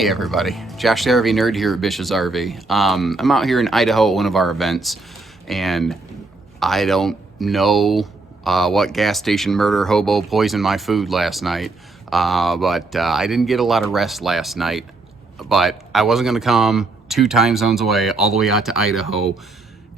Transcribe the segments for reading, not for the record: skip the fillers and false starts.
Hey everybody, Josh the RV Nerd here at Bish's RV. I'm out here in Idaho at one of our events, and I don't know what gas station murder hobo poisoned my food last night, but I didn't get a lot of rest last night. But I wasn't going to come 2 time zones away all the way out to Idaho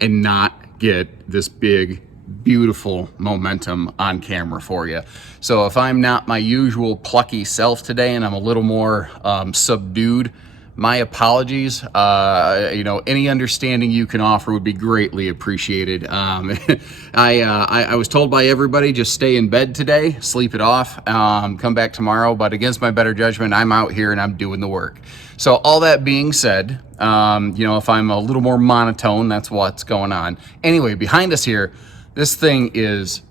and not get this big, beautiful momentum on camera for you. So if I'm not my usual plucky self today and I'm a little more subdued, my apologies. Any understanding you can offer would be greatly appreciated. I was told by everybody, just stay in bed today, sleep it off, come back tomorrow, but against my better judgment, I'm out here and I'm doing the work. So all that being said, if I'm a little more monotone, that's what's going on. Anyway, behind us here, this thing is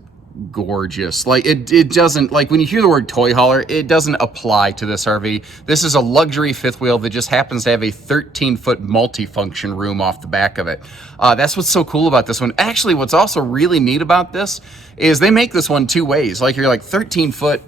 gorgeous. Like it doesn't, like when you hear the word toy hauler, it doesn't apply to this RV. This is a luxury fifth wheel that just happens to have a 13-foot multifunction room off the back of it. That's what's so cool about this one. Actually, what's also really neat about this is they make this one 2 ways. Like you're like 13 foot,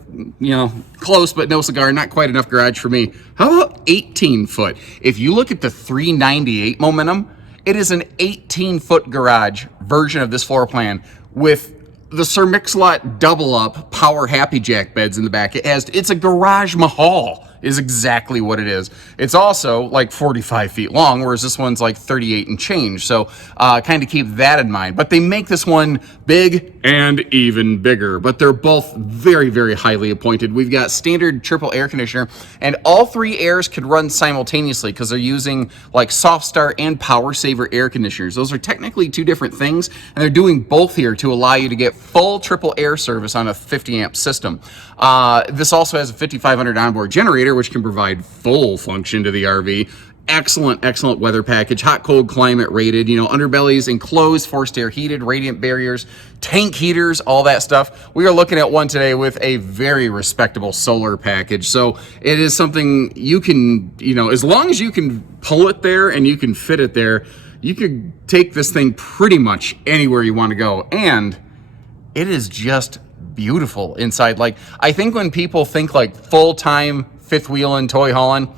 close but no cigar, not quite enough garage for me. How about 18 foot? If you look at the 398 Momentum, it is an 18-foot garage version of this floor plan with the Sir Mix-a-Lot double up power Happy Jack beds in the back. It's a garage mahal is exactly what it is. It's also like 45 feet long, whereas this one's like 38 and change. So kind of keep that in mind. But they make this one big and even bigger, but they're both very, very highly appointed. We've got standard triple air conditioner, and all 3 airs could run simultaneously because they're using like soft start and power saver air conditioners. Those are technically 2 different things, and they're doing both here to allow you to get full triple air service on a 50 amp system. This also has a 5500 onboard generator, which can provide full function to the RV. Excellent weather package, hot cold climate rated, underbellies enclosed, forced air heated, radiant barriers, tank heaters, all that stuff. We are looking at one today with a very respectable solar package. So it is something you can, as long as you can pull it there and you can fit it there, you could take this thing pretty much anywhere you want to go. And it is just beautiful inside. Like, I think when people think like full-time fifth wheel and toy hauling,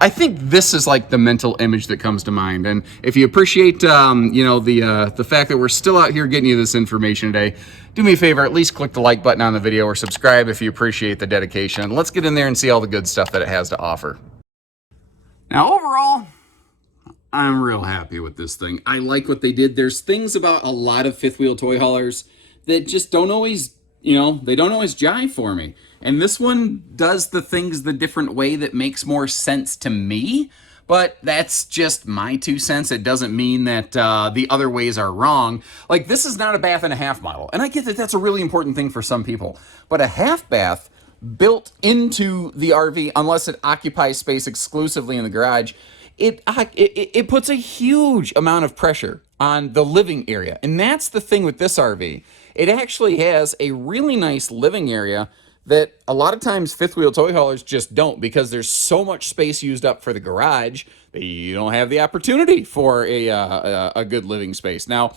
I think this is like the mental image that comes to mind. And if you appreciate, the fact that we're still out here getting you this information today, do me a favor, at least click the like button on the video or subscribe if you appreciate the dedication. Let's get in there and see all the good stuff that it has to offer. Now, overall, I'm real happy with this thing. I like what they did. There's things about a lot of fifth wheel toy haulers that just don't always, they don't always jive for me. And this one does the things the different way that makes more sense to me, but that's just my 2 cents. It doesn't mean that the other ways are wrong. Like, this is not a bath and a half model, and I get that that's a really important thing for some people, but a half bath built into the RV, unless it occupies space exclusively in the garage, it puts a huge amount of pressure on the living area. And that's the thing with this RV. It actually has a really nice living area that a lot of times fifth wheel toy haulers just don't, because there's so much space used up for the garage that you don't have the opportunity for a good living space. Now,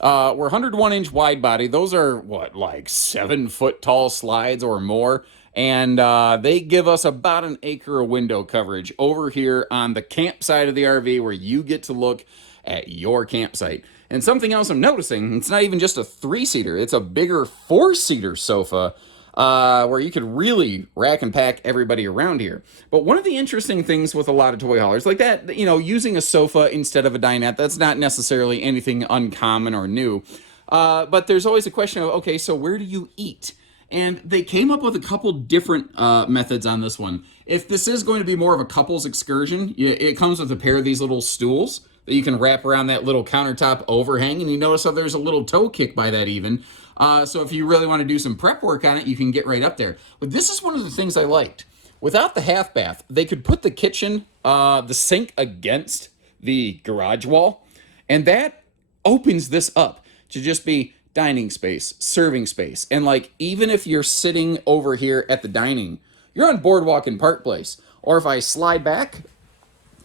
we're 101-inch wide body. Those are like 7-foot tall slides or more. And they give us about an acre of window coverage over here on the camp side of the RV, where you get to look at your campsite. And something else I'm noticing, it's not even just a 3-seater, it's a bigger 4-seater sofa, where you could really rack and pack everybody around here. But one of the interesting things with a lot of toy haulers like that, using a sofa instead of a dinette, that's not necessarily anything uncommon or new. But there's always a question of, okay, so where do you eat? And they came up with a couple different methods on this one. If this is going to be more of a couples excursion, it comes with a pair of these little stools that you can wrap around that little countertop overhang, and you notice how there's a little toe kick by that even. So if you really want to do some prep work on it, you can get right up there. But this is one of the things I liked. Without the half bath, they could put the kitchen, the sink against the garage wall, and that opens this up to just be dining space, serving space. And like, even if you're sitting over here at the dining, you're on Boardwalk and Park Place. Or if I slide back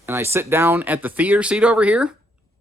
and I sit down at the theater seat over here,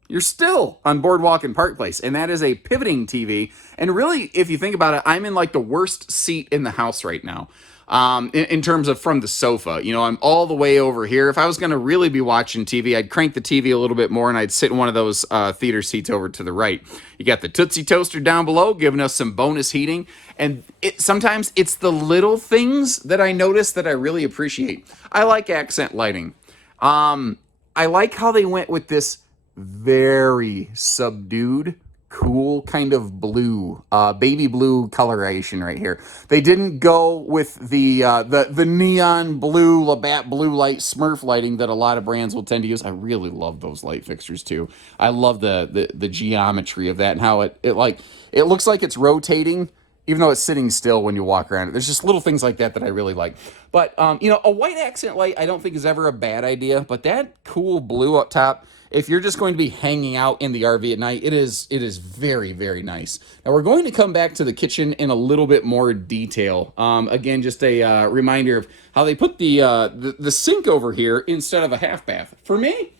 you're still on Boardwalk and Park Place. And that is a pivoting TV. And really, if you think about it, I'm in like the worst seat in the house right now. in terms of from the sofa. You know, I'm all the way over here. If I was going to really be watching TV, I'd crank the TV a little bit more and I'd sit in one of those theater seats over to the right. You got the Tootsie Toaster down below, giving us some bonus heating. And sometimes it's the little things that I notice that I really appreciate. I like accent lighting. I like how they went with this very subdued, cool kind of blue, baby blue coloration right here. They didn't go with the neon blue, Labatt blue light Smurf lighting that a lot of brands will tend to use. I really love those light fixtures too. I love the geometry of that and how it looks like it's rotating even though it's sitting still when you walk around it. There's just little things like that that I really like. But, you know, a white accent light I don't think is ever a bad idea, but that cool blue up top, if you're just going to be hanging out in the RV at night, it is very, very nice. Now, we're going to come back to the kitchen in a little bit more detail. Again, just a reminder of how they put the sink over here instead of a half bath. For me,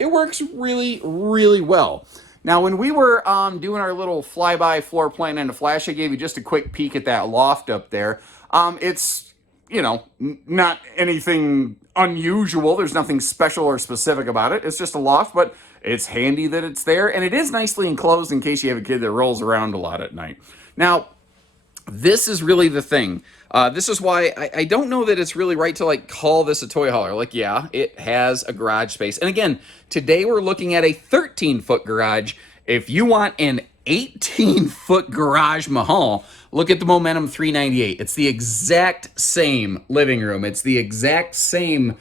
it works really, really well. Now, when we were doing our little flyby floor plan and a flash, I gave you just a quick peek at that loft up there. It's, you know, not anything unusual. There's nothing special or specific about it. It's just a loft, but it's handy that it's there. And it is nicely enclosed in case you have a kid that rolls around a lot at night. Now, this is really the thing. This is why I don't know that it's really right to like call this a toy hauler. Like, yeah, it has a garage space. And again, today we're looking at a 13-foot garage. If you want an 18-foot garage mahal, look at the Momentum 398. It's the exact same living room. It's the exact same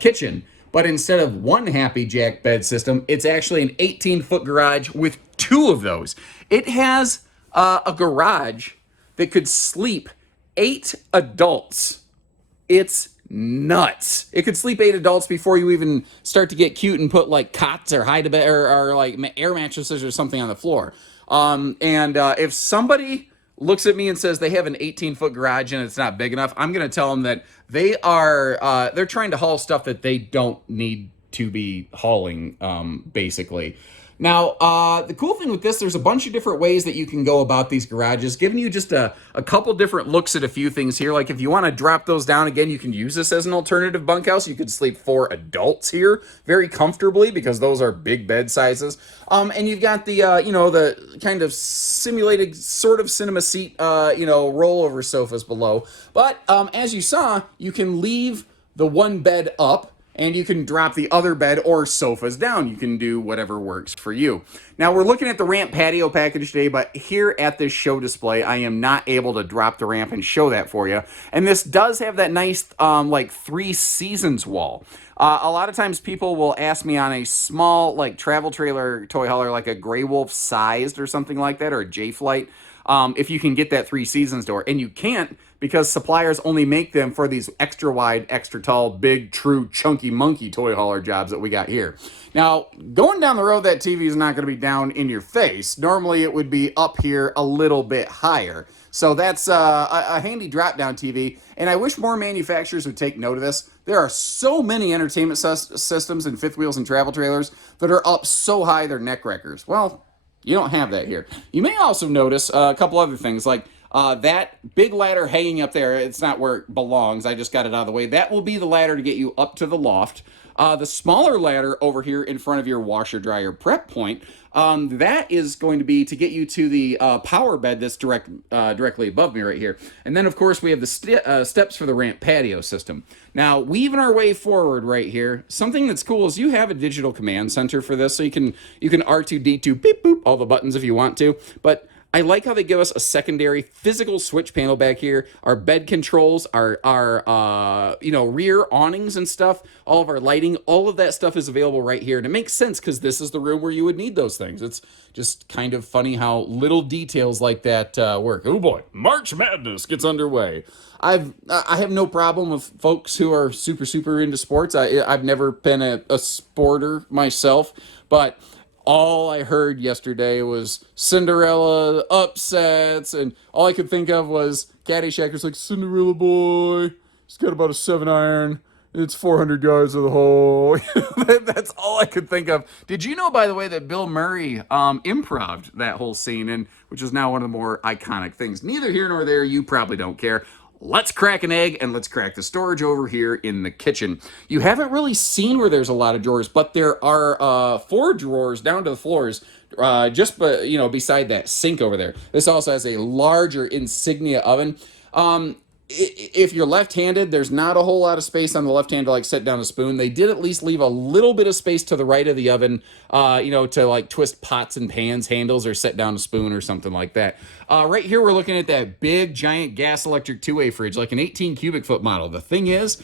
kitchen. But instead of one Happy Jack bed system, it's actually an 18-foot garage with two of those. It has a garage that could sleep 8 adults. It's nuts. It could sleep 8 adults before you even start to get cute and put like cots or hide a bed or like air mattresses or something on the floor. If somebody looks at me and says they have an 18-foot garage and it's not big enough, I'm going to tell them that they're trying to haul stuff that they don't need to be hauling, basically. Now, the cool thing with this, there's a bunch of different ways that you can go about these garages, giving you just a couple different looks at a few things here. Like if you want to drop those down, again, you can use this as an alternative bunkhouse. You could sleep 4 adults here very comfortably because those are big bed sizes. And you've got the kind of simulated sort of cinema seat, rollover sofas below. But as you saw, you can leave the one bed up, and you can drop the other bed or sofas down. You can do whatever works for you. Now, we're looking at the ramp patio package today, but here at this show display, I am not able to drop the ramp and show that for you. And this does have that nice, 3 seasons wall. A lot of times people will ask me on a small, travel trailer toy hauler, like a Grey Wolf sized or something like that, or a J-Flight, if you can get that 3 seasons door. And you can't, because suppliers only make them for these extra wide, extra tall, big, true, chunky monkey toy hauler jobs that we got here. Now, going down the road, that TV is not going to be down in your face. Normally, it would be up here a little bit higher. So that's a handy drop-down TV, and I wish more manufacturers would take note of this. There are so many entertainment systems and fifth wheels and travel trailers that are up so high they're neck wreckers. Well, you don't have that here. You may also notice a couple other things, like that big ladder hanging up there. It's not where it belongs. I just got it out of the way. That will be the ladder to get you up to the loft. The smaller ladder over here in front of your washer dryer prep point, that is going to be to get you to the power bed that's directly above me right here. And then, of course, we have the steps for the ramp patio system. Now, weaving our way forward right here, something that's cool is you have a digital command center for this, so you can R2-D2 beep boop all the buttons if you want to, but I like how they give us a secondary physical switch panel back here. Our bed controls, our rear awnings and stuff, all of our lighting, all of that stuff is available right here. And it makes sense because this is the room where you would need those things. It's just kind of funny how little details like that work. Oh boy, March Madness gets underway. I have no problem with folks who are super into sports. I've never been a sporter myself, but all I heard yesterday was Cinderella upsets, and all I could think of was Caddyshack was like, Cinderella boy, he's got about a 7-iron, it's 400 yards of the hole. That's all I could think of. Did you know, by the way, that Bill Murray improv'd that whole scene, and which is now one of the more iconic things? Neither here nor there, you probably don't care. let's crack an egg and let's crack the storage over here in the kitchen. You haven't really seen where there's a lot of drawers, but there are 4 drawers down to the floors, just beside that sink over there. This also has a larger Insignia oven. If you're left-handed, there's not a whole lot of space on the left hand to like set down a spoon. They did at least leave a little bit of space to the right of the oven, to like twist pots and pans handles or set down a spoon or something like that. Right here, we're looking at that big, giant gas electric 2-way fridge, like an 18 cubic foot model. The thing is,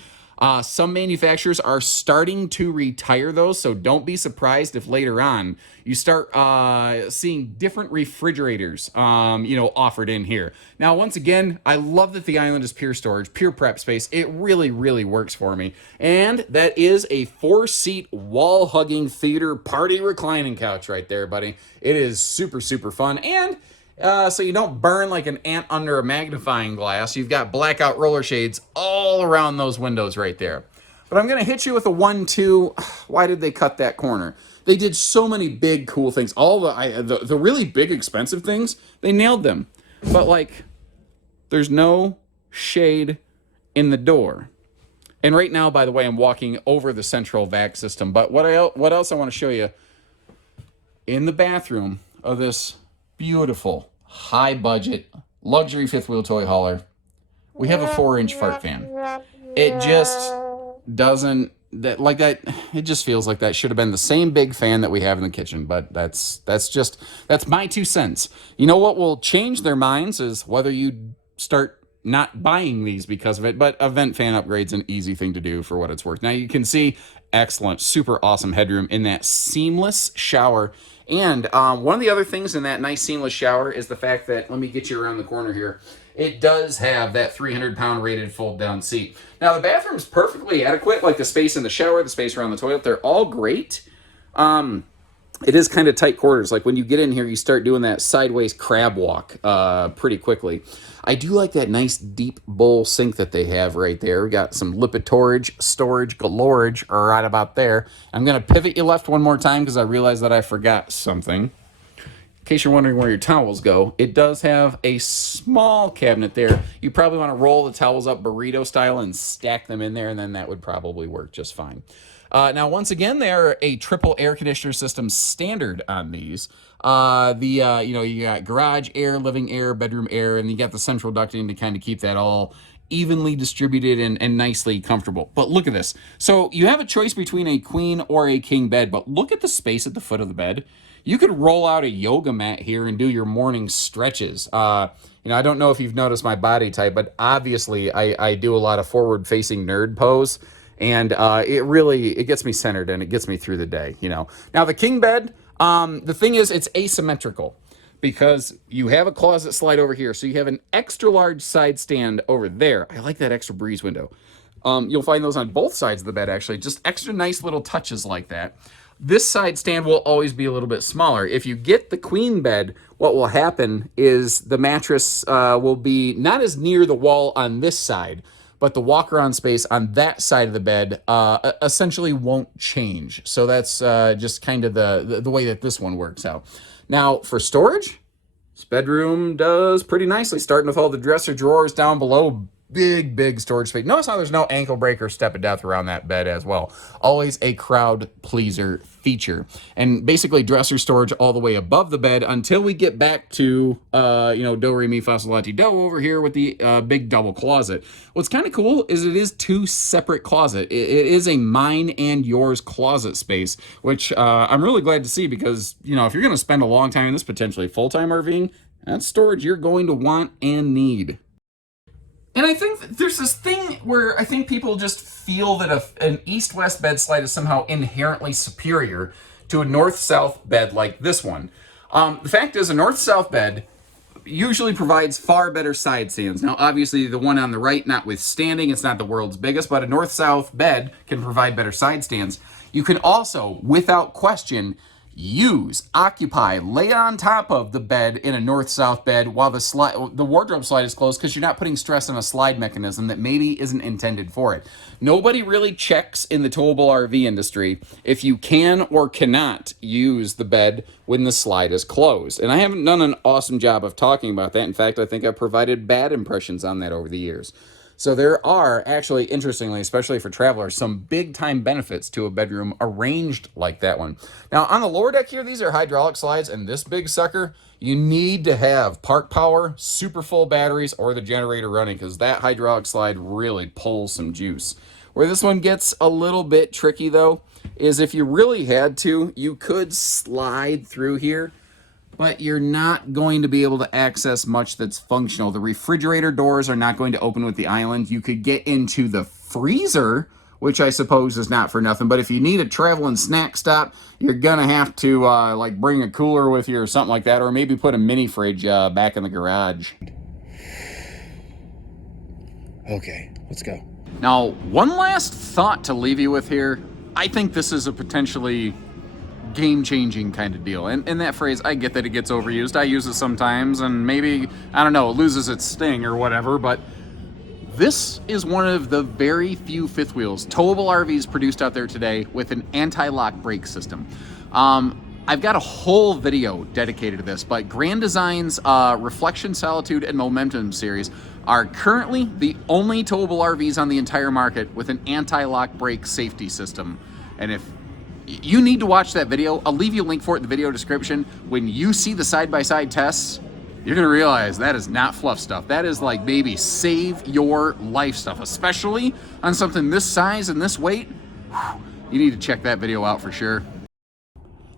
some manufacturers are starting to retire those, so don't be surprised if later on you start seeing different refrigerators, offered in here. Now, once again, I love that the island is pure storage, pure prep space. It really, really works for me. And that is a 4-seat wall-hugging theater party reclining couch right there, buddy. It is super, super fun. And so you don't burn like an ant under a magnifying glass. You've got blackout roller shades all around those windows right there. But I'm going to hit you with a 1-2. Why did they cut that corner? They did so many big, cool things. All the really big, expensive things, they nailed them. But, like, there's no shade in the door. And right now, by the way, I'm walking over the central vac system. But what else I want to show you, in the bathroom of this beautiful, high-budget, luxury fifth-wheel toy hauler, we have a 4-inch fart fan. It just doesn't, it just feels like that should have been the same big fan that we have in the kitchen, but that's my 2 cents. You know what will change their minds is whether you start not buying these because of it, but a vent fan upgrade's an easy thing to do for what it's worth. Now you can see excellent, super awesome headroom in that seamless shower. And one of the other things in that nice seamless shower is the fact that, let me get you around the corner here, it does have that 300-pound rated fold-down seat. Now, the bathroom's perfectly adequate, like the space in the shower, the space around the toilet, they're all great. It is kind of tight quarters. Like when you get in here, you start doing that sideways crab walk pretty quickly. I do like that nice deep bowl sink that they have right there. We got some lipitorage, storage, galorage right about there. I'm going to pivot you left one more time because I realized that I forgot something. In case you're wondering where your towels go, it does have a small cabinet there. You probably want to roll the towels up burrito style and stack them in there, and then that would probably work just fine. Now, once again, they are a triple air conditioner system standard on these. You got garage air, living air, bedroom air, and you got the central ducting to kind of keep that all evenly distributed and nicely comfortable. But look at this. So you have a choice between a queen or a king bed, but look at the space at the foot of the bed. You could roll out a yoga mat here and do your morning stretches. I don't know if you've noticed my body type, but obviously I do a lot of forward-facing nerd pose. And it gets me centered and it gets me through the day, Now, the king bed, the thing is, it's asymmetrical because you have a closet slide over here. So you have an extra large side stand over there. I like that extra breeze window. You'll find those on both sides of the bed, actually, just extra nice little touches like that. This side stand will always be a little bit smaller. If you get the queen bed, what will happen is the mattress will be not as near the wall on this side, but the walk-around space on that side of the bed essentially won't change. So that's just kind of the way that this one works out. Now, for storage, this bedroom does pretty nicely, starting with all the dresser drawers down below. Big storage space. Notice how there's no ankle break or step of death around that bed as well. Always a crowd pleaser feature. And basically dresser storage all the way above the bed until we get back to, do, re, mi, fa, sol, la, ti, do over here with the big double closet. What's kind of cool is it is 2 separate closets. It is a mine and yours closet space, which I'm really glad to see because, if you're going to spend a long time in this, potentially full-time RVing, that's storage you're going to want and need. And I think there's this thing where I think people just feel that an east-west bed slide is somehow inherently superior to a north-south bed like this one. The fact is, a north-south bed usually provides far better side stands. Now, obviously, the one on the right, notwithstanding, it's not the world's biggest, but a north-south bed can provide better side stands. You can also, without question, use, occupy, lay on top of the bed in a north-south bed while the wardrobe slide is closed, because you're not putting stress on a slide mechanism that maybe isn't intended for it. Nobody really checks in the towable RV industry if you can or cannot use the bed when the slide is closed. And I haven't done an awesome job of talking about that. In fact, I think I've provided bad impressions on that over the years. So there are actually, interestingly, especially for travelers, some big time benefits to a bedroom arranged like that one. Now on the lower deck here, these are hydraulic slides, and this big sucker, you need to have park power, super full batteries, or the generator running, because that hydraulic slide really pulls some juice. Where this one gets a little bit tricky though, is if you really had to, you could slide through here, but you're not going to be able to access much that's functional. The refrigerator doors are not going to open with the island. You could get into the freezer, which I suppose is not for nothing, but if you need a traveling snack stop, you're gonna have to like bring a cooler with you or something like that, or maybe put a mini fridge back in the garage. Okay, let's go. Now, one last thought to leave you with here. I think this is a potentially game-changing kind of deal. And that phrase, I get that it gets overused. I use it sometimes, and maybe, I don't know, it loses its sting or whatever, but this is one of the very few fifth wheels, towable RVs produced out there today with an anti-lock brake system. I've got a whole video dedicated to this, but Grand Design's Reflection, Solitude, and Momentum series are currently the only towable RVs on the entire market with an anti-lock brake safety system. And if you need to watch that video, I'll leave you a link for it in the video description. When you see the side-by-side tests, you're gonna realize that is not fluff stuff. That is like, baby, save your life stuff, especially on something this size and this weight. You need to check that video out for sure.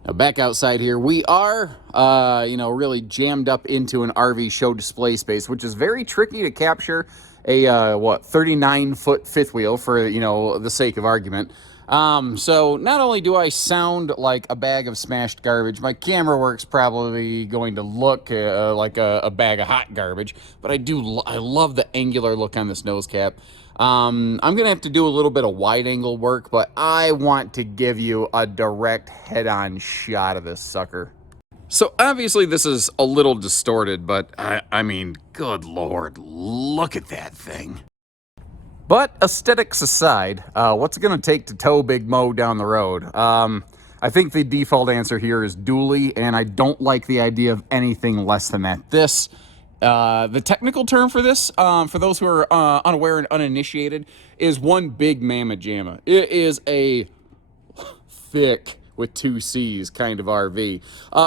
Now back outside here, we are, really jammed up into an RV show display space, which is very tricky to capture a, 39-foot fifth wheel for, the sake of argument. So not only do I sound like a bag of smashed garbage, my camera work's probably going to look like a bag of hot garbage, but I love the angular look on this nose cap. I'm gonna have to do a little bit of wide angle work, but I want to give you a direct head-on shot of this sucker. So obviously this is a little distorted, but I mean, good Lord, look at that thing. But aesthetics aside, what's it going to take to tow Big Mo down the road? I think the default answer here is dually, and I don't like the idea of anything less than that. The technical term for this, for those who are unaware and uninitiated, is one big mamma jamma. It is a thick, with two C's kind of RV.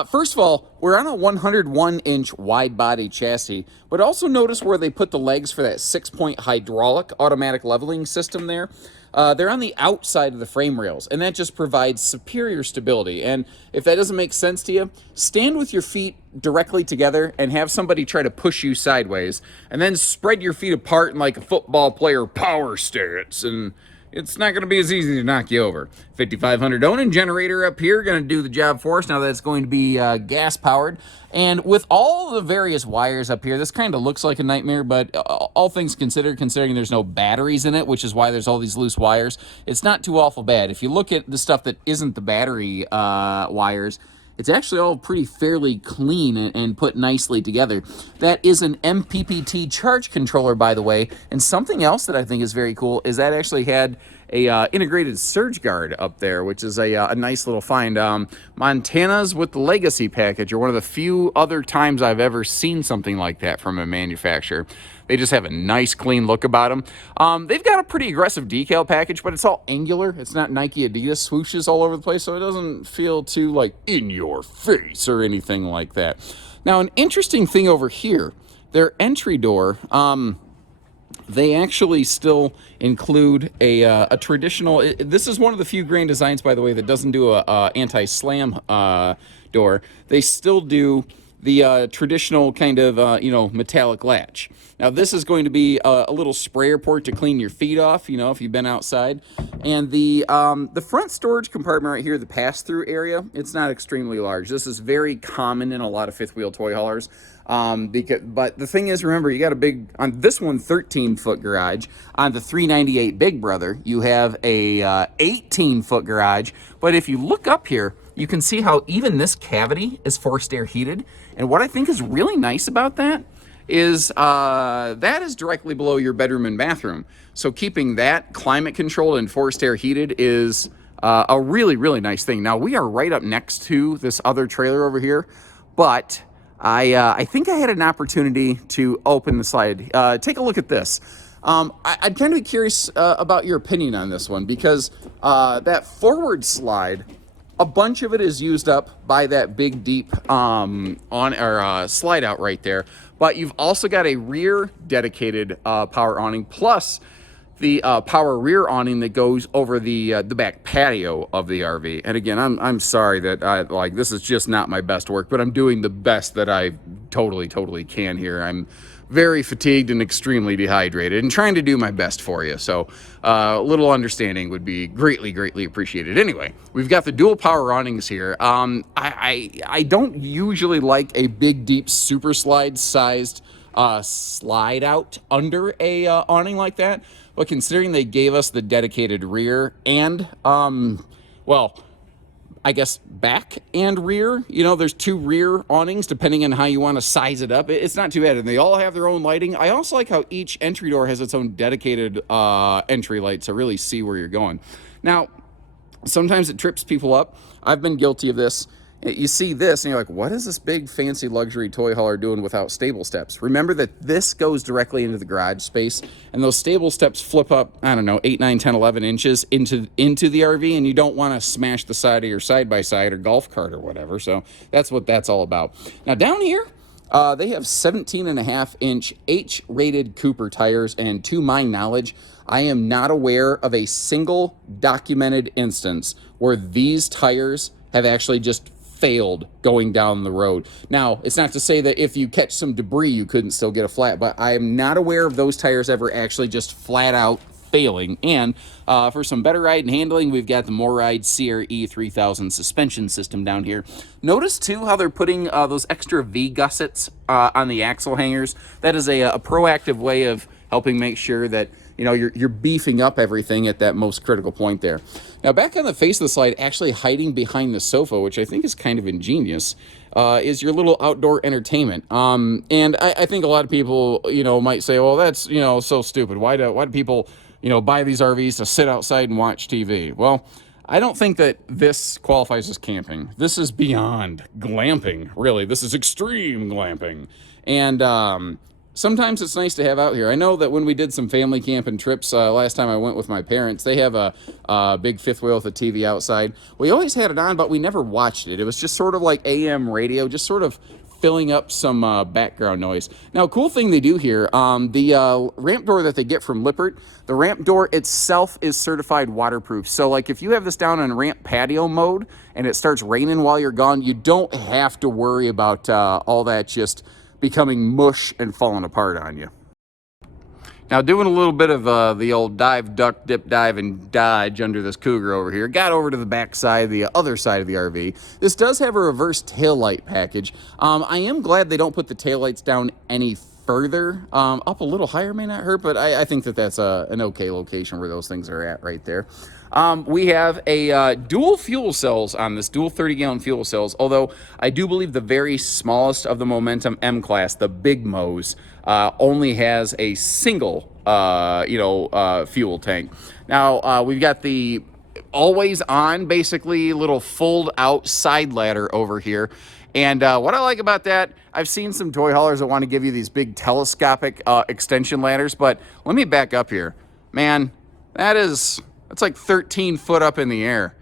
First of all, we're on a 101-inch wide-body chassis, but also notice where they put the legs for that 6-point hydraulic automatic leveling system there. They're on the outside of the frame rails, and that just provides superior stability. And if that doesn't make sense to you, stand with your feet directly together and have somebody try to push you sideways, and then spread your feet apart in like a football player power stance, and it's not going to be as easy to knock you over. 5500 Onan generator up here going to do the job for us. Now that's going to be gas powered. And with all the various wires up here, this kind of looks like a nightmare, but all things considered, considering there's no batteries in it, which is why there's all these loose wires, it's not too awful bad. If you look at the stuff that isn't the battery wires, it's actually all pretty fairly clean and put nicely together. That is an MPPT charge controller, by the way. And something else that I think is very cool is that actually had a integrated surge guard up there, which is a nice little find. Montana's with the Legacy package are one of the few other times I've ever seen something like that from a manufacturer. They just have a nice, clean look about them. They've got a pretty aggressive decal package, but it's all angular. It's not Nike, Adidas swooshes all over the place, so it doesn't feel too, like, in your face or anything like that. Now, an interesting thing over here, their entry door, they actually still include a traditional, this is one of the few Grand Designs, by the way, that doesn't do a anti-slam door. They still do the traditional kind of, metallic latch. Now, this is going to be a little sprayer port to clean your feet off, if you've been outside. And the front storage compartment right here, the pass-through area, it's not extremely large. This is very common in a lot of fifth wheel toy haulers. But the thing is, remember, you got a big, on this one, 13-foot garage. On the 398 Big Brother, you have a 18-foot garage. But if you look up here, you can see how even this cavity is forced air heated. And what I think is really nice about that is that is directly below your bedroom and bathroom. So keeping that climate controlled and forced air heated is a really, really nice thing. Now, we are right up next to this other trailer over here, but I think I had an opportunity to open the slide. Take a look at this. I'd kind of be curious about your opinion on this one, because that forward slide, a bunch of it is used up by that big deep slide out right there. But you've also got a rear dedicated power awning, plus the power rear awning that goes over the back patio of the RV. And again, I'm sorry that this is just not my best work, but I'm doing the best that I totally can here. I'm very fatigued and extremely dehydrated and trying to do my best for you. So a little understanding would be greatly appreciated. Anyway, we've got the dual power awnings here. I don't usually like a big, deep, super slide sized slide out under a awning like that. But considering they gave us the dedicated rear and, well, I guess back and rear, there's two rear awnings depending on how you want to size it up. It's not too bad, and they all have their own lighting. I also like how each entry door has its own dedicated entry light to really see where you're going. Now, sometimes it trips people up. I've been guilty of this. You see this and you're like, what is this big fancy luxury toy hauler doing without stable steps? Remember that this goes directly into the garage space, and those stable steps flip up, I don't know, 8, 9, 10, 11 inches into the RV, and you don't want to smash the side of your side-by-side or golf cart or whatever. So that's what that's all about. Now down here, they have 17.5-inch H-rated Cooper tires, and to my knowledge, I am not aware of a single documented instance where these tires have actually just failed going down the road. Now, it's not to say that if you catch some debris, you couldn't still get a flat, but I am not aware of those tires ever actually just flat out failing. And for some better ride and handling, we've got the MoRide CRE 3000 suspension system down here. Notice too how they're putting those extra V gussets on the axle hangers. That is a proactive way of helping make sure that you're beefing up everything at that most critical point there. Now, back on the face of the slide, actually hiding behind the sofa, which I think is kind of ingenious, is your little outdoor entertainment. And I think a lot of people, might say, well, that's, so stupid. Why do people, buy these RVs to sit outside and watch TV? Well, I don't think that this qualifies as camping. This is beyond glamping, really. This is extreme glamping. And sometimes it's nice to have out here. I know that when we did some family camping trips, last time I went with my parents, they have a big fifth wheel with a TV outside. We always had it on, but we never watched it. It was just sort of like AM radio, just sort of filling up some background noise. Now, cool thing they do here, the ramp door that they get from Lippert, the ramp door itself is certified waterproof. So like if you have this down in ramp patio mode and it starts raining while you're gone, you don't have to worry about all that just becoming mush and falling apart on you. Now, doing a little bit of the old dive, duck, dip, dive, and dodge under this Cougar over here. Got over to the back side, the other side of the RV. This does have a reverse taillight package. I am glad they don't put the taillights down any further. Up a little higher may not hurt, but I think that that's an okay location where those things are at right there. We have a dual fuel cells on this, dual 30-gallon fuel cells, although I do believe the very smallest of the Momentum M-Class, the Big Mo's, only has a single, fuel tank. Now, we've got the always on, basically, little fold-out side ladder over here. And what I like about that, I've seen some toy haulers that want to give you these big telescopic extension ladders, but let me back up here. Man, that's like 13 foot up in the air.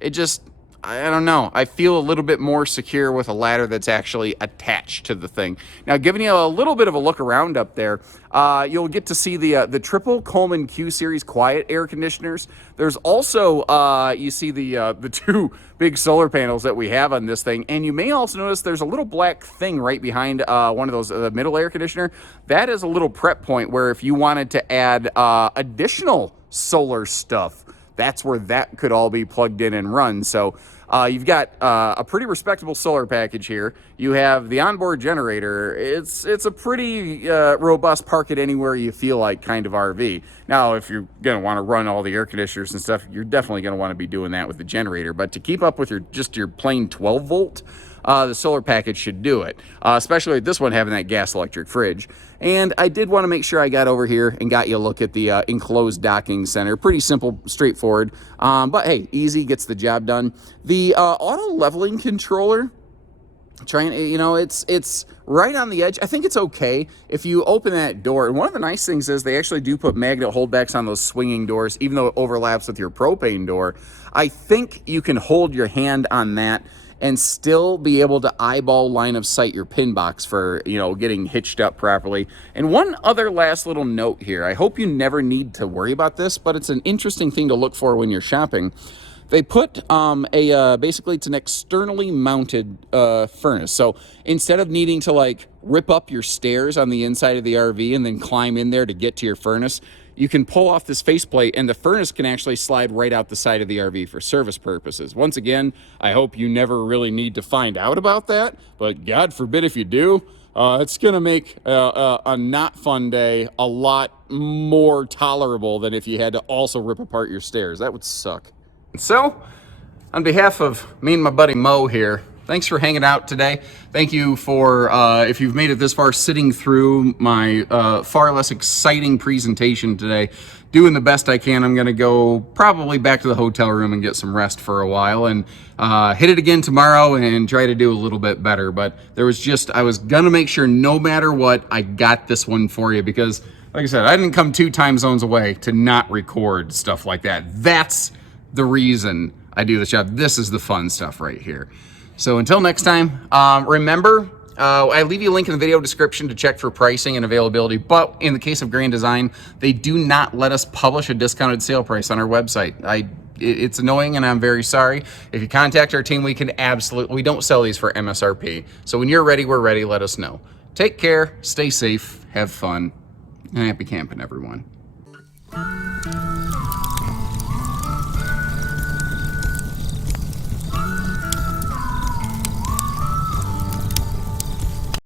It just, I don't know. I feel a little bit more secure with a ladder that's actually attached to the thing. Now, giving you a little bit of a look around up there, you'll get to see the triple Coleman Q Series quiet air conditioners. There's also, you see the two big solar panels that we have on this thing. And you may also notice there's a little black thing right behind one of those, the middle air conditioner. That is a little prep point where if you wanted to add additional solar stuff, that's where that could all be plugged in and run. So you've got a pretty respectable solar package here. You have the onboard generator. It's a pretty robust park it anywhere you feel like kind of RV. Now, if you're going to want to run all the air conditioners and stuff, you're definitely going to want to be doing that with the generator. But to keep up with your plain 12 volt, the solar package should do it, especially with this one having that gas electric fridge. And I did want to make sure I got over here and got you a look at the enclosed docking center. Pretty simple, straightforward, but hey, easy, gets the job done. The auto leveling controller, it's right on the edge. I think it's okay if you open that door. And one of the nice things is they actually do put magnet holdbacks on those swinging doors, even though it overlaps with your propane door. I think you can hold your hand on that and still be able to eyeball line of sight your pin box for, getting hitched up properly. And one other last little note here. I hope you never need to worry about this, but it's an interesting thing to look for when you're shopping. They put basically it's an externally mounted furnace. So instead of needing to rip up your stairs on the inside of the RV and then climb in there to get to your furnace, you can pull off this faceplate and the furnace can actually slide right out the side of the RV for service purposes. Once again, I hope you never really need to find out about that, but God forbid if you do, it's going to make a not fun day a lot more tolerable than if you had to also rip apart your stairs. That would suck. So, on behalf of me and my buddy Mo here, thanks for hanging out today. Thank you for, if you've made it this far, sitting through my far less exciting presentation today. Doing the best I can. I'm going to go probably back to the hotel room and get some rest for a while and hit it again tomorrow and try to do a little bit better. But I was going to make sure no matter what, I got this one for you because, like I said, I didn't come 2 time zones away to not record stuff like that. That's the reason I do this job. This is the fun stuff right here. So until next time, remember, I leave you a link in the video description to check for pricing and availability, but in the case of Grand Design, they do not let us publish a discounted sale price on our website. It's annoying and I'm very sorry. If you contact our team, we don't sell these for MSRP. So when you're ready, we're ready, let us know. Take care, stay safe, have fun, and happy camping, everyone.